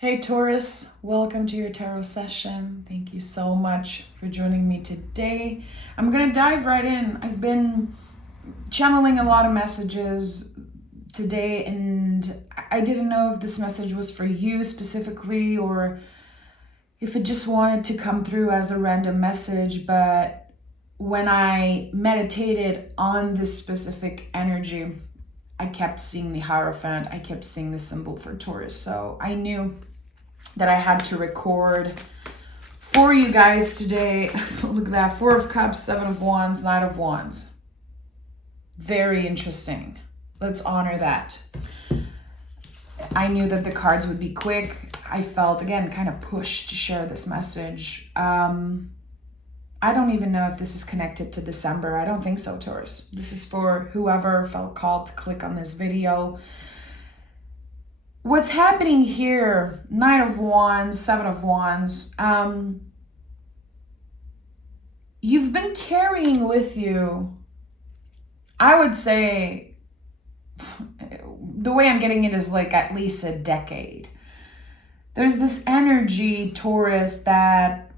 Hey Taurus, welcome to your tarot session. Thank you so much for joining me today. I'm going to dive right in. I've been channeling a lot of messages today, and I didn't know if this message was for you specifically or if it just wanted to come through as a random message. But when I meditated on this specific energy, I kept seeing the Hierophant. I kept seeing the symbol for Taurus. So I knew that I had to record for you guys today. Look at that. 4 of Cups, 7 of Wands, Knight of Wands. Very interesting. Let's honor that. I knew that the cards would be quick. I felt, again, kind of pushed to share this message. I don't even know if this is connected to December. I don't think so, Taurus. This is for whoever felt called to click on this video. What's happening here, Knight of Wands, 7 of Wands, you've been carrying with you, I would say, the way I'm getting it is like at least a decade. There's this energy, Taurus, that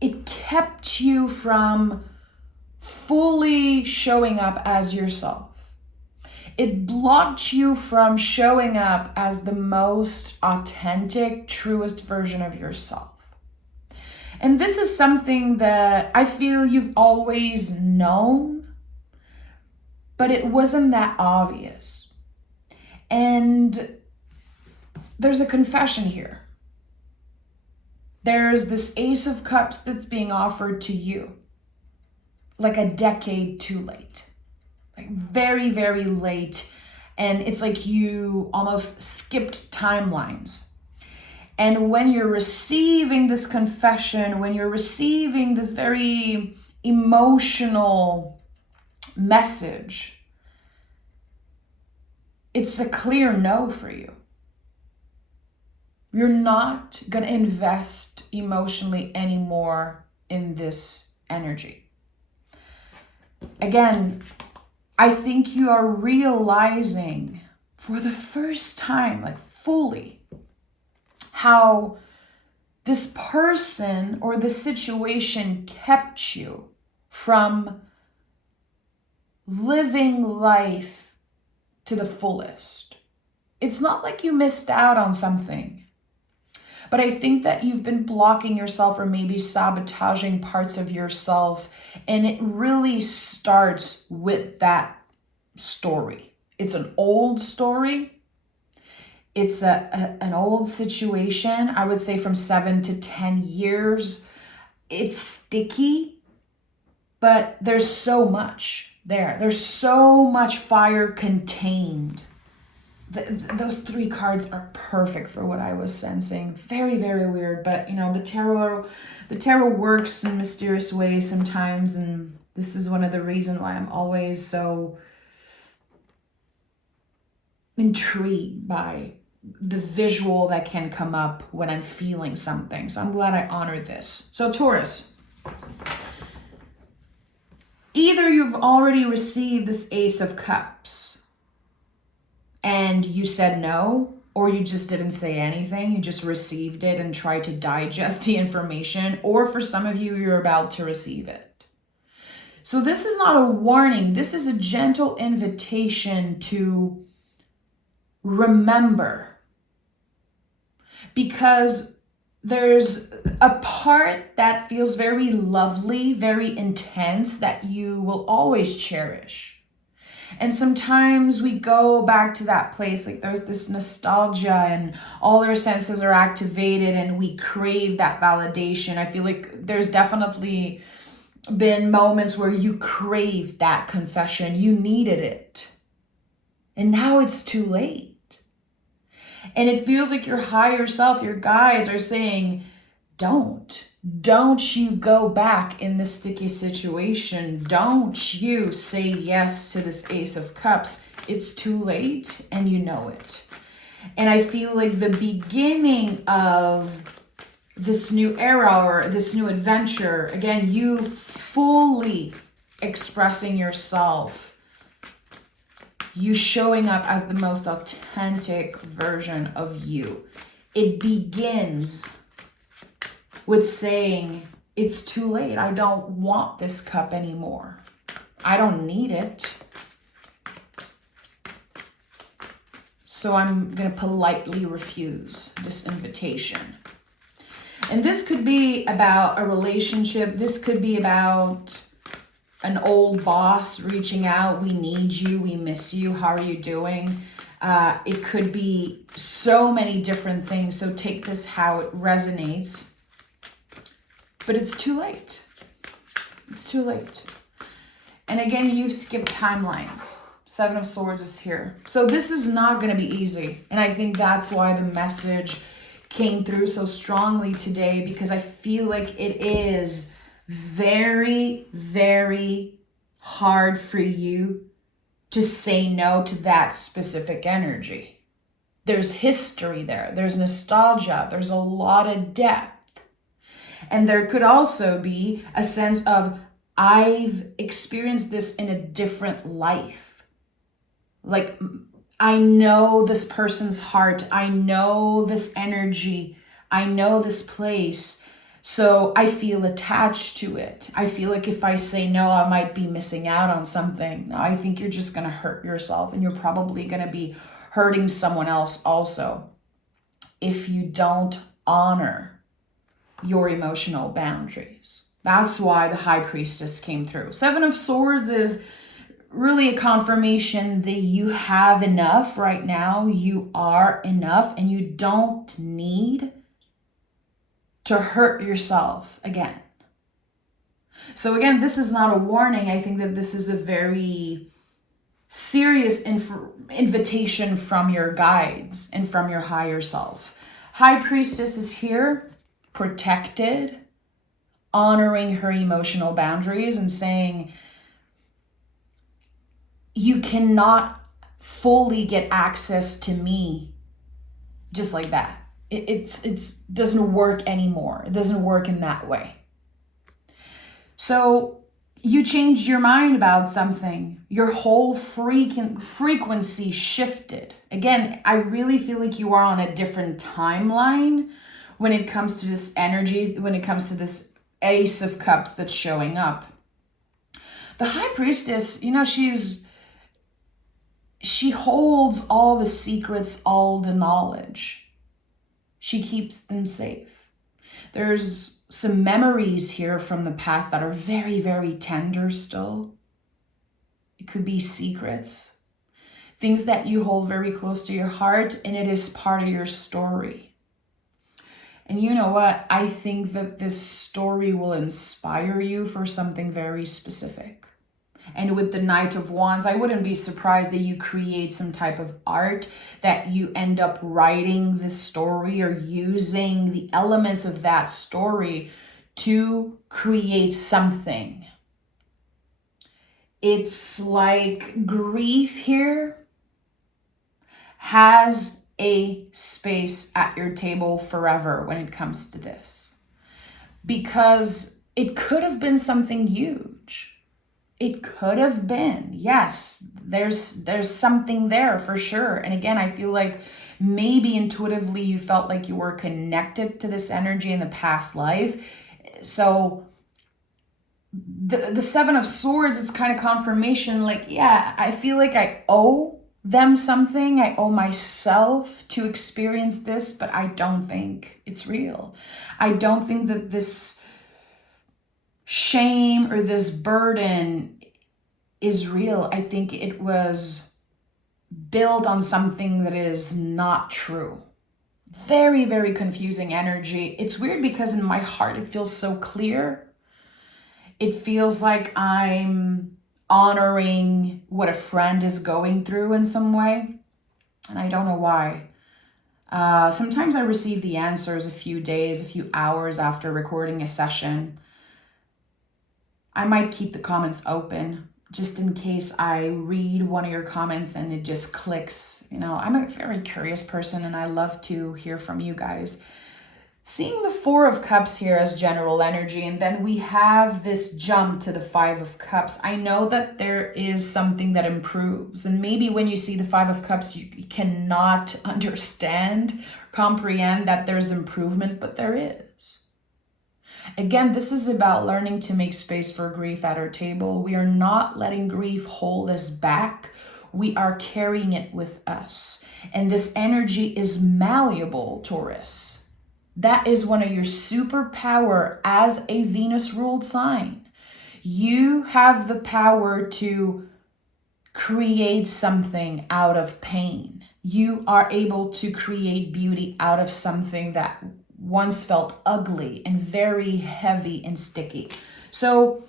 it kept you from fully showing up as yourself. It blocked you from showing up as the most authentic, truest version of yourself. And this is something that I feel you've always known, but it wasn't that obvious. And there's a confession here. There's this Ace of Cups that's being offered to you, like a decade too late. Very, very late, and it's like you almost skipped timelines. And when you're receiving this confession, when you're receiving this very emotional message, it's a clear no for you. You're not going to invest emotionally anymore in this energy. Again, I think you are realizing for the first time, like fully, how this person or the situation kept you from living life to the fullest. It's not like you missed out on something, but I think that you've been blocking yourself or maybe sabotaging parts of yourself. And it really starts with that story. It's an old story. It's an old situation. I would say from 7 to 10 years. It's sticky, but there's so much there. There's so much fire contained. Those 3 cards are perfect for what I was sensing. Very, very weird, but the tarot works in mysterious ways sometimes, and this is one of the reasons why I'm always so intrigued by the visual that can come up when I'm feeling something. So I'm glad I honored this. So Taurus, either you've already received this Ace of Cups and you said no, or you just didn't say anything. You just received it and tried to digest the information, or for some of you, you're about to receive it. So this is not a warning. This is a gentle invitation to remember, because there's a part that feels very lovely, very intense, that you will always cherish. And sometimes we go back to that place, like there's this nostalgia and all our senses are activated and we crave that validation. I feel like there's definitely been moments where you craved that confession. You needed it. And now it's too late. And it feels like your higher self, your guides are saying, Don't you go back in this sticky situation. Don't you say yes to this Ace of Cups. It's too late and you know it. And I feel like the beginning of this new era or this new adventure, again, you fully expressing yourself you showing up as the most authentic version of you. It begins with saying, it's too late. I don't want this cup anymore. I don't need it. So I'm going to politely refuse this invitation. And this could be about a relationship. This could be about an old boss reaching out. We need you. We miss you. How are you doing? It could be so many different things. So take this how it resonates. But it's too late. It's too late. And again, you've skipped timelines. Seven of Swords is here. So this is not going to be easy. And I think that's why the message came through so strongly today, because I feel like it is very, very hard for you to say no to that specific energy. There's history there. There's nostalgia. There's a lot of depth. And there could also be a sense of, I've experienced this in a different life. Like, I know this person's heart. I know this energy. I know this place. So I feel attached to it. I feel like if I say no, I might be missing out on something. No, I think you're just going to hurt yourself, and you're probably going to be hurting someone else also if you don't honor your emotional boundaries. That's why the High Priestess came through. Seven of Swords is really a confirmation that you have enough right now. You are enough, and you don't need to hurt yourself again. So again, this is not a warning. I think that this is a very serious invitation from your guides and from your higher self. High Priestess is here, protected, honoring her emotional boundaries and saying, you cannot fully get access to me just like that. It doesn't work anymore. It doesn't work in that way. So you changed your mind about something. Your whole frequency shifted. Again, I really feel like you are on a different timeline when it comes to this energy, when it comes to this Ace of Cups that's showing up. The High Priestess, she holds all the secrets, all the knowledge. She keeps them safe. There's some memories here from the past that are very, very tender still. It could be secrets, things that you hold very close to your heart, and it is part of your story. And you know what? I think that this story will inspire you for something very specific. And with the Knight of Wands, I wouldn't be surprised that you create some type of art, that you end up writing this story or using the elements of that story to create something. It's like grief here has a space at your table forever when it comes to this. Because it could have been something huge. It could have been, yes, there's something there for sure. And again, I feel like maybe intuitively you felt like you were connected to this energy in the past life. So the Seven of Swords is kind of confirmation, like, yeah, I feel like I owe them something. I owe myself to experience this, but I don't think it's real. I don't think that this shame or this burden is real. I think it was built on something that is not true. Very, very confusing energy. It's weird because in my heart it feels so clear. It feels like I'm honoring what a friend is going through in some way. And I don't know why. Sometimes I receive the answers a few days, a few hours after recording a session. I might keep the comments open just in case I read one of your comments and it just clicks. I'm a very curious person and I love to hear from you guys. seeing the Four of Cups here as general energy, and then we have this jump to the Five of Cups. I know that there is something that improves, and maybe when you see the Five of Cups, you cannot understand, comprehend that there's improvement, but there is. Again, this is about learning to make space for grief at our table. We are not letting grief hold us back. We are carrying it with us. And this energy is malleable, Taurus. That is one of your superpower as a Venus ruled sign. You have the power to create something out of pain. You are able to create beauty out of something that once felt ugly and very heavy and sticky. So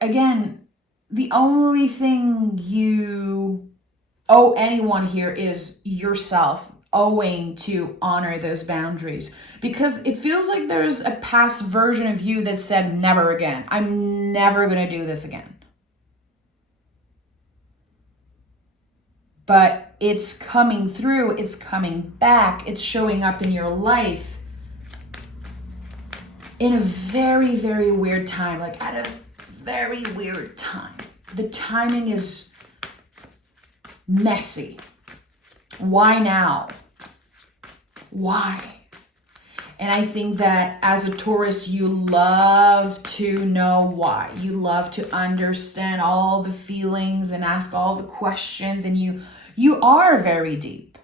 again, the only thing you owe anyone here is yourself, owing to honor those boundaries, because it feels like there's a past version of you that said never again. I'm never going to do this again. But it's coming through, it's coming back, it's showing up in your life in a very, very weird time, like at a very weird time. The timing is messy. Why now? Why? And I think that as a Taurus, you love to know why. You love to understand all the feelings and ask all the questions, and you are very deep.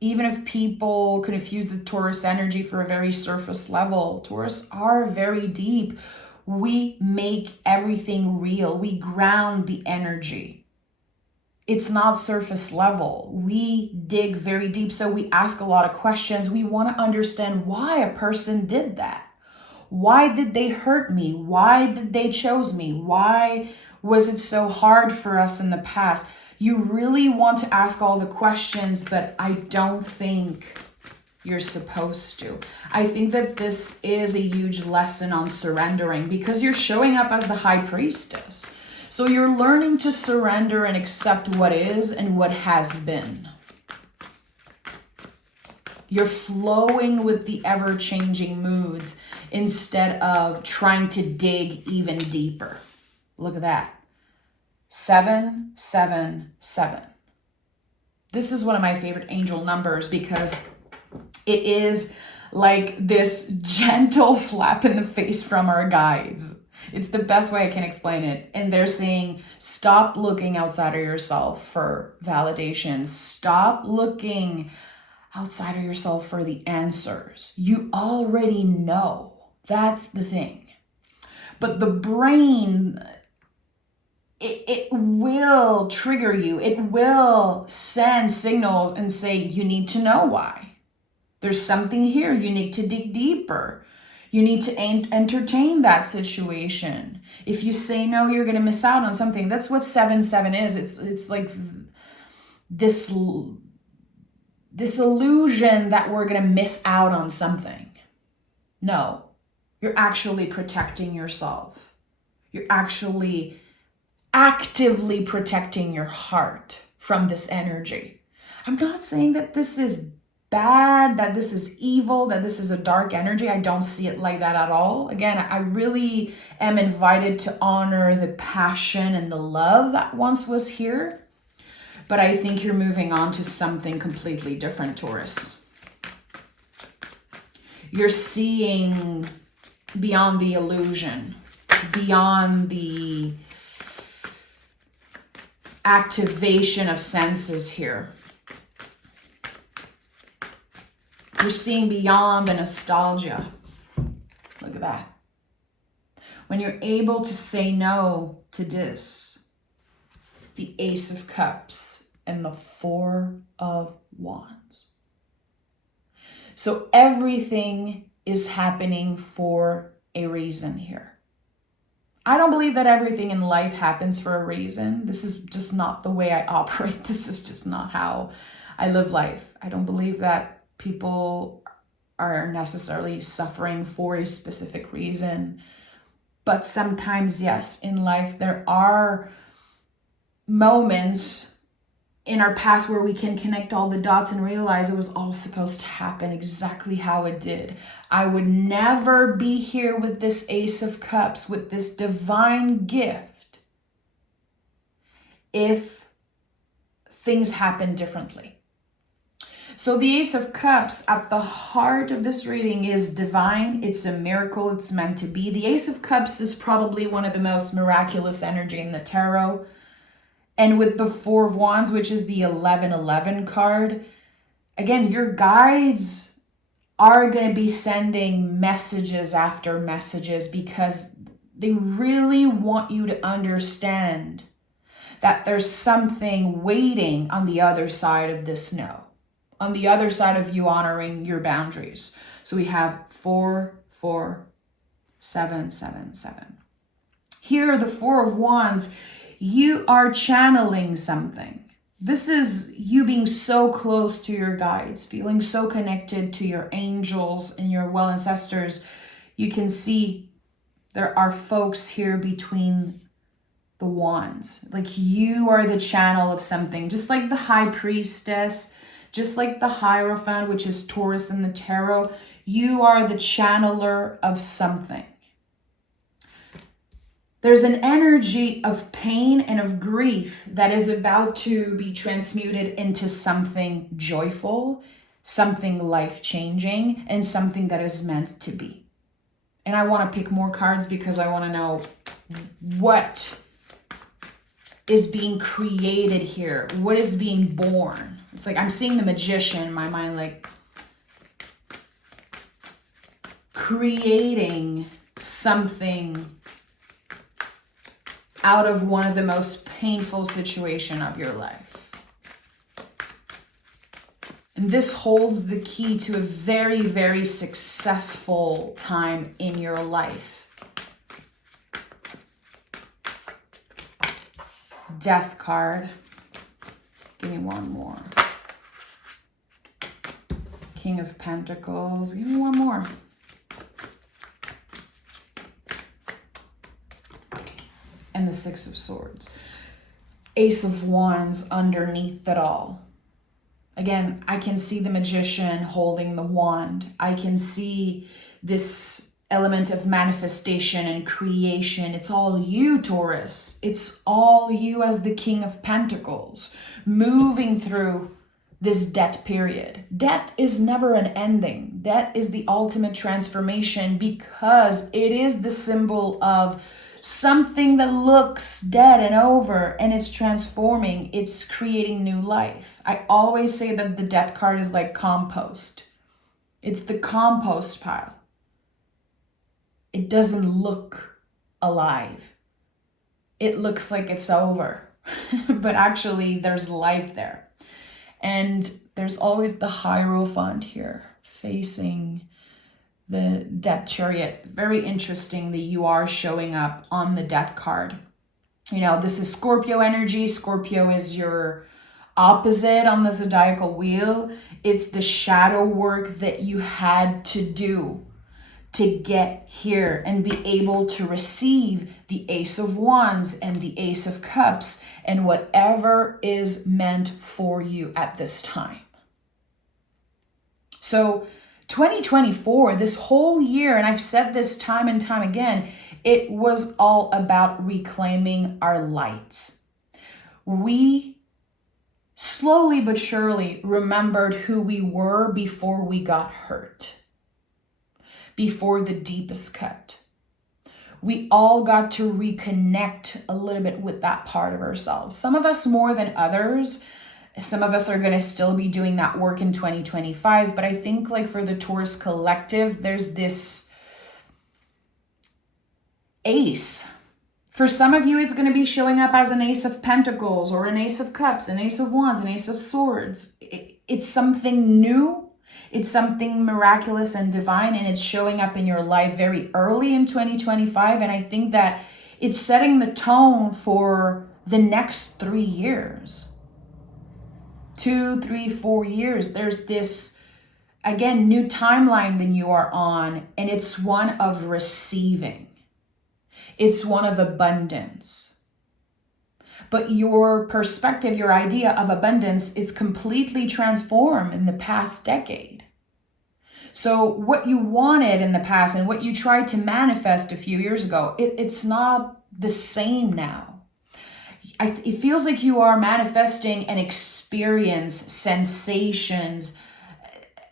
Even if people confuse the Taurus energy for a very surface level, Taurus are very deep. We make everything real. We ground the energy. It's not surface level. We dig very deep, so we ask a lot of questions. We want to understand why a person did that. Why did they hurt me? Why did they chose me? Why was it so hard for us in the past? You really want to ask all the questions, but I don't think you're supposed to. I think that this is a huge lesson on surrendering, because you're showing up as the high priestess. So you're learning to surrender and accept what is and what has been. You're flowing with the ever-changing moods instead of trying to dig even deeper. Look at that. 7, 7, 7. This is one of my favorite angel numbers because it is like this gentle slap in the face from our guides. It's the best way I can explain it. And they're saying, stop looking outside of yourself for validation. Stop looking outside of yourself for the answers. You already know. That's the thing. But the brain, it will trigger you. It will send signals and say, you need to know why. There's something here. You need to dig deeper. You need to entertain that situation. If you say no, you're going to miss out on something. That's what 7-7 is. It's like this illusion that we're going to miss out on something. No, you're actually protecting yourself. You're actually actively protecting your heart from this energy. I'm not saying that this is bad, that this is evil, that this is a dark energy. I don't see it like that at all. Again, I really am invited to honor the passion and the love that once was here. But I think you're moving on to something completely different, Taurus. You're seeing beyond the illusion, beyond the activation of senses here. You're seeing beyond the nostalgia. Look at that. When you're able to say no to this, the Ace of Cups and the Four of Wands. So everything is happening for a reason here. I don't believe that everything in life happens for a reason. This is just not the way I operate. This is just not how I live life. I don't believe that people are necessarily suffering for a specific reason. But sometimes, yes, in life, there are moments in our past where we can connect all the dots and realize it was all supposed to happen exactly how it did. I would never be here with this Ace of Cups, with this divine gift, if things happened differently. So the Ace of Cups at the heart of this reading is divine. It's a miracle. It's meant to be. The Ace of Cups is probably one of the most miraculous energy in the tarot. And with the Four of Wands, which is the 1111 card, again, your guides are going to be sending messages after messages because they really want you to understand that there's something waiting on the other side of this no, on the other side of you honoring your boundaries. So we have 4, 4, 7, 7, 7. Here, the Four of Wands, you are channeling something. This is you being so close to your guides, feeling so connected to your angels and your well ancestors. You can see there are folks here between the wands. Like you are the channel of something, just like the High Priestess, just like the Hierophant, which is Taurus in the tarot. You are the channeler of something. There's an energy of pain and of grief that is about to be transmuted into something joyful, something life-changing, and something that is meant to be. And I want to pick more cards because I want to know what is being created here. What is being born? It's like I'm seeing the Magician in my mind, like creating something out of one of the most painful situations of your life. And this holds the key to a very, very successful time in your life. Death card. Give me one more. King of Pentacles. Give me one more. And the Six of Swords. Ace of Wands underneath it all. Again, I can see the Magician holding the wand. I can see this element of manifestation and creation. It's all you, Taurus. It's all you as the King of Pentacles, moving through this death period. Death is never an ending. Death is the ultimate transformation because it is the symbol of something that looks dead and over, and it's transforming, it's creating new life. I always say that the death card is like compost. It's the compost pile. It doesn't look alive. It looks like it's over, but actually there's life there. And there's always the Hierophant here facing the Death Chariot. Very interesting that you are showing up on the Death card. You know, this is Scorpio energy. Scorpio is your opposite on the zodiacal wheel. It's the shadow work that you had to do to get here and be able to receive the Ace of Wands and the Ace of Cups and whatever is meant for you at this time. So 2024, this whole year, and I've said this time and time again, it was all about reclaiming our lights. We slowly but surely remembered who we were before we got hurt, before the deepest cut. We all got to reconnect a little bit with that part of ourselves. Some of us more than others. Some of us are going to still be doing that work in 2025, but I think like for the Taurus collective, there's this ace. For some of you, it's going to be showing up as an Ace of Pentacles or an Ace of Cups, an Ace of Wands, an Ace of Swords. It's something new. It's something miraculous and divine, and it's showing up in your life very early in 2025. And I think that it's setting the tone for the next 3 years. 2, 3, 4 years. There's this, again, new timeline than you are on, and it's one of receiving. It's one of abundance. But your perspective, your idea of abundance is completely transformed in the past decade. So what you wanted in the past and what you tried to manifest a few years ago, it's not the same now. It feels like you are manifesting an experience, sensations,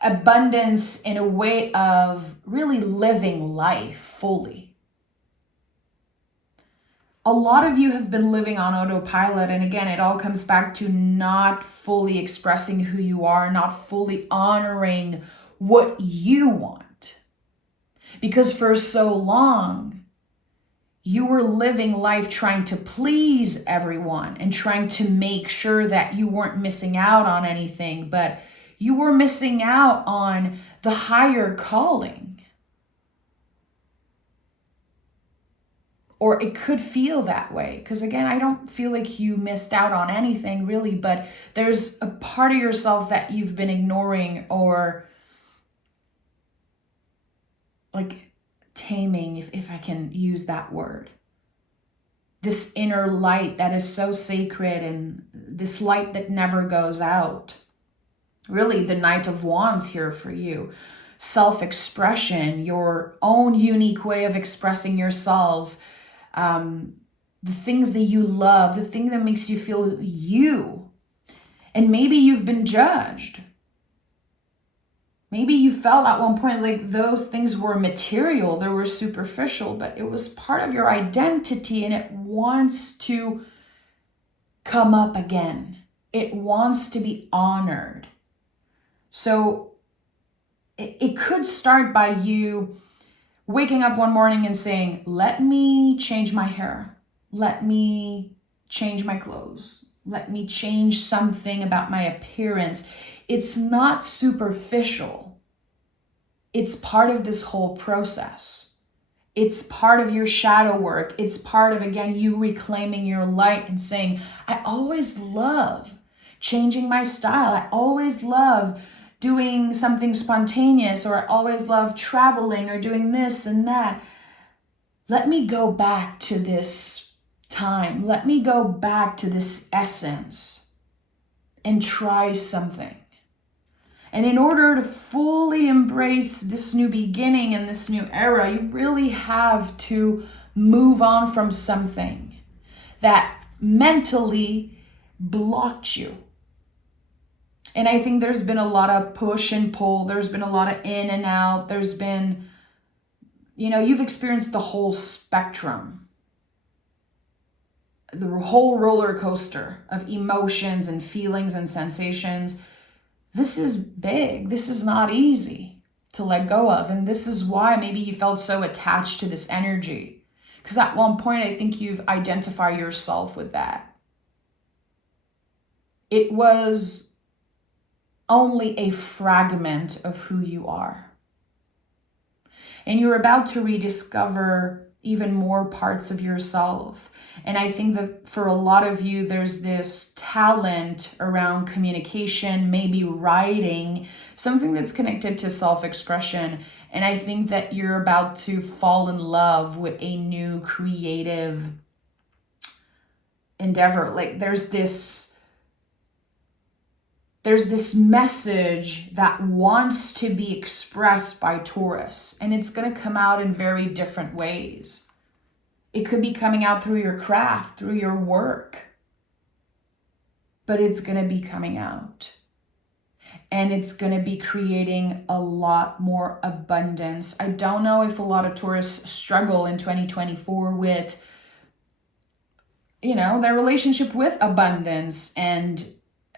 abundance in a way of really living life fully. A lot of you have been living on autopilot, and again, it all comes back to not fully expressing who you are, not fully honoring what you want. Because for so long, you were living life trying to please everyone and trying to make sure that you weren't missing out on anything, but you were missing out on the higher calling. Or it could feel that way. Because again, I don't feel like you missed out on anything really, but there's a part of yourself that you've been ignoring or like taming, if I can use that word. This inner light that is so sacred and this light that never goes out. Really, the Knight of Wands here for you. Self-expression, your own unique way of expressing yourself. The things that you love, the thing that makes you feel you. And maybe you've been judged. Maybe you felt at one point like those things were material, they were superficial, but it was part of your identity and it wants to come up again. It wants to be honored. So it could start by you waking up one morning and saying, let me change my hair. Let me change my clothes. Let me change something about my appearance. It's not superficial. It's part of this whole process. It's part of your shadow work. It's part of, again, you reclaiming your light and saying, I always love changing my style. I always love doing something spontaneous, or I always love traveling or doing this and that. Let me go back to this time. Let me go back to this essence and try something. And in order to fully embrace this new beginning and this new era, you really have to move on from something that mentally blocked you. And I think there's been a lot of push and pull. There's been a lot of in and out. There's been, you've experienced the whole spectrum, the whole roller coaster of emotions and feelings and sensations. This is big. This is not easy to let go of. And this is why maybe you felt so attached to this energy. Because at one point, I think you've identified yourself with that. It was only a fragment of who you are. And you're about to rediscover even more parts of yourself. And I think that for a lot of you, there's this talent around communication, maybe writing, something that's connected to self-expression. And I think that you're about to fall in love with a new creative endeavor. Like there's this message that wants to be expressed by Taurus, and it's going to come out in very different ways. It could be coming out through your craft, through your work, but it's going to be coming out. And it's going to be creating a lot more abundance. I don't know if a lot of Taurus struggle in 2024 with, their relationship with abundance and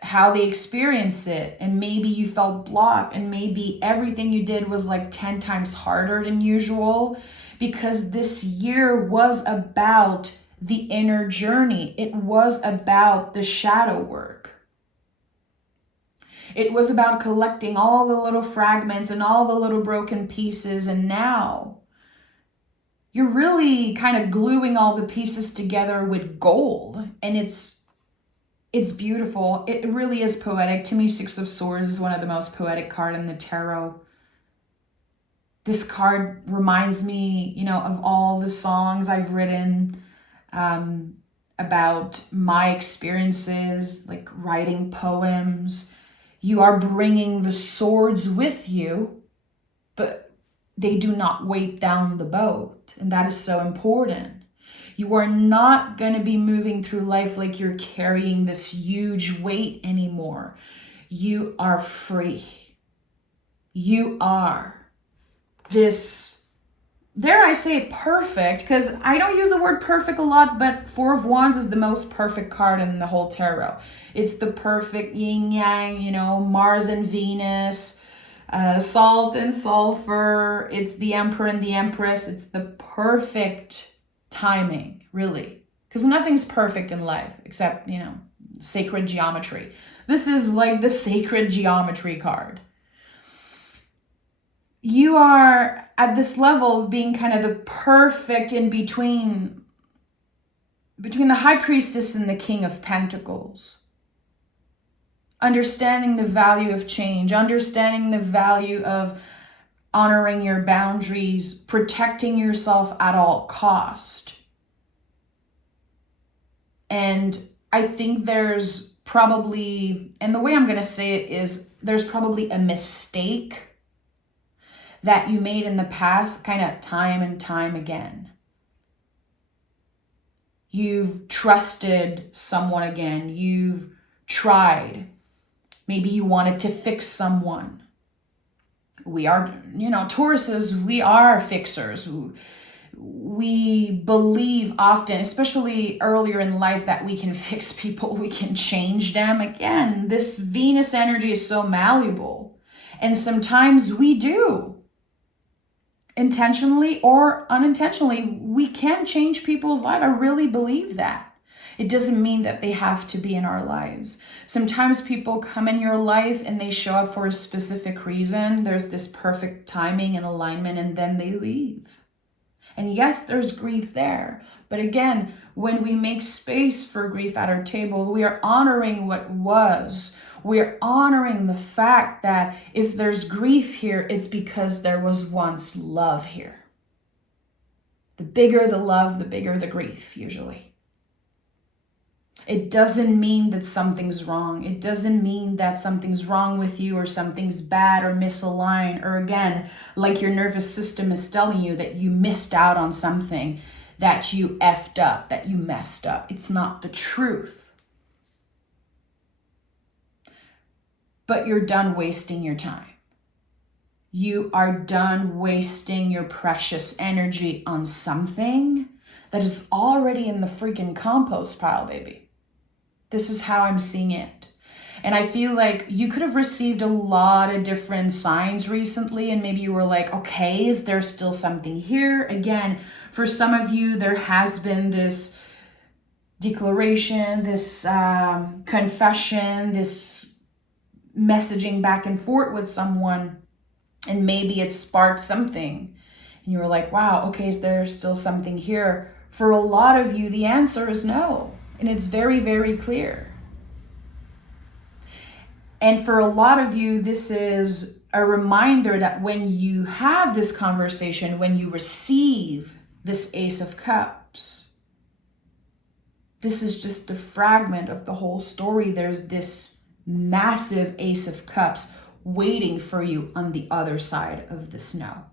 how they experience it. And maybe you felt blocked, and maybe everything you did was like 10 times harder than usual, because this year was about the inner journey. It was about the shadow work. It was about collecting all the little fragments and all the little broken pieces. And now you're really kind of gluing all the pieces together with gold. And it's beautiful. It really is poetic. To me, Six of Swords is one of the most poetic cards in the tarot. This card reminds me, of all the songs I've written, about my experiences, like writing poems. You are bringing the swords with you, but they do not weight down the boat. And that is so important. You are not going to be moving through life like you're carrying this huge weight anymore. You are free. You are this, dare I say, perfect, because I don't use the word perfect a lot, but Four of Wands is the most perfect card in the whole tarot. It's the perfect yin yang, you know, Mars and Venus, salt and sulfur. It's the Emperor and the Empress. It's the perfect timing, really, because nothing's perfect in life except, you know, sacred geometry. This is like the sacred geometry card. You are at this level of being kind of the perfect in between the High Priestess and the King of Pentacles. Understanding the value of change, understanding the value of honoring your boundaries, protecting yourself at all cost. And I think there's probably, and the way I'm going to say it is, there's probably a mistake that you made in the past, kind of time and time again. You've trusted someone again. You've tried. Maybe you wanted to fix someone. We are, you know, Tauruses, we are fixers. We believe often, especially earlier in life, that we can fix people, we can change them. Again, this Venus energy is so malleable. And sometimes we do. Intentionally or unintentionally, we can change people's lives. I really believe that. It doesn't mean that they have to be in our lives. Sometimes people come in your life and they show up for a specific reason. There's this perfect timing and alignment, and then they leave. And yes, there's grief there. But again, when we make space for grief at our table, we are honoring what was. We're honoring the fact that if there's grief here, it's because there was once love here. The bigger the love, the bigger the grief, usually. It doesn't mean that something's wrong. It doesn't mean that something's wrong with you or something's bad or misaligned, or again, like your nervous system is telling you that you missed out on something, that you effed up, that you messed up. It's not the truth. But you're done wasting your time. You are done wasting your precious energy on something that is already in the freaking compost pile, baby. This is how I'm seeing it. And I feel like you could have received a lot of different signs recently, and maybe you were like, okay, is there still something here? Again, for some of you, there has been this declaration, this confession, this messaging back and forth with someone, and maybe it sparked something. And you were like, wow, okay, is there still something here? For a lot of you, the answer is no. And it's very, very clear. And for a lot of you, this is a reminder that when you have this conversation, when you receive this Ace of Cups, this is just a fragment of the whole story. There's this massive Ace of Cups waiting for you on the other side of the snow.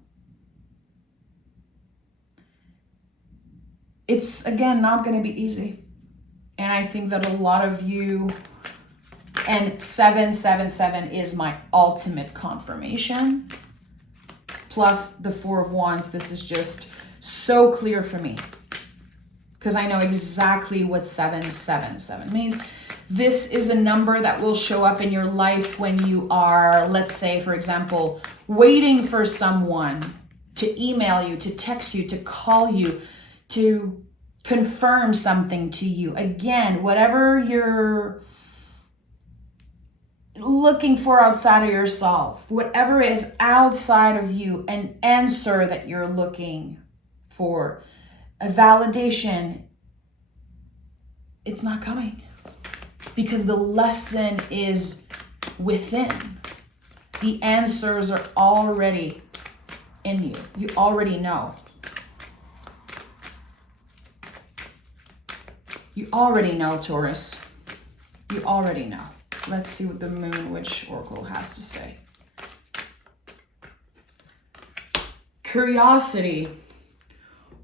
It's, again, not going to be easy. And I think that a lot of you, and 777 is my ultimate confirmation. Plus the Four of Wands, this is just so clear for me. Because I know exactly what 777 means. This is a number that will show up in your life when you are, let's say, for example, waiting for someone to email you, to text you, to call you, to confirm something to you. Again, whatever you're looking for outside of yourself, whatever is outside of you, an answer that you're looking for, a validation, it's not coming because the lesson is within. The answers are already in you. You already know. You already know, Taurus. You already know. Let's see what the Moon Witch Oracle has to say. Curiosity.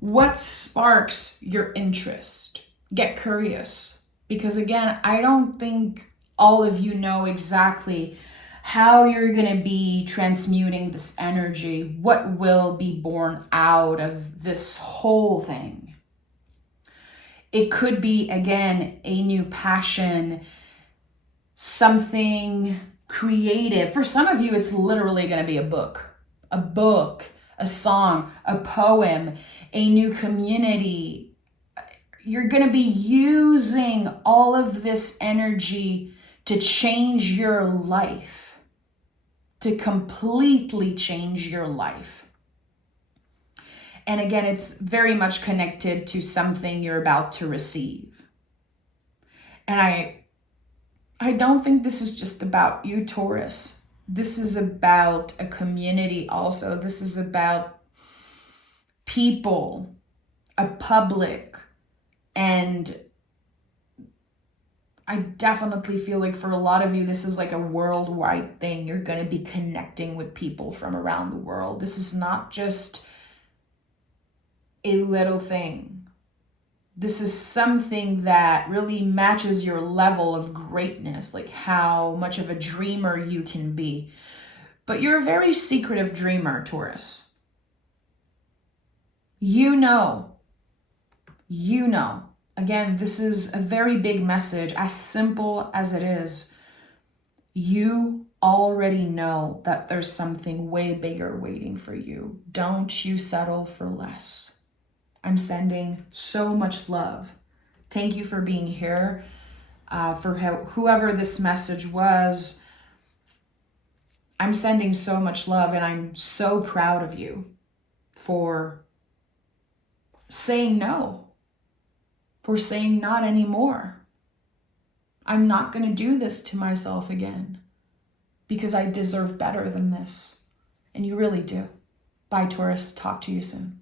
What sparks your interest? Get curious. Because again, I don't think all of you know exactly how you're going to be transmuting this energy, what will be born out of this whole thing. It could be, again, a new passion, something creative. For some of you, it's literally going to be a book, a song, a poem, a new community. You're going to be using all of this energy to change your life, to completely change your life. And again, it's very much connected to something you're about to receive. And I don't think this is just about you, Taurus. This is about a community also. This is about people, a public. And I definitely feel like for a lot of you, this is like a worldwide thing. You're going to be connecting with people from around the world. This is not just a little thing. This is something that really matches your level of greatness, like how much of a dreamer you can be. But you're a very secretive dreamer, Taurus. You know. Again, this is a very big message, as simple as it is. You already know that there's something way bigger waiting for you. Don't you settle for less. I'm sending so much love. Thank you for being here. For whoever this message was, I'm sending so much love, and I'm so proud of you for saying no, for saying not anymore. I'm not going to do this to myself again because I deserve better than this. And you really do. Bye, Taurus. Talk to you soon.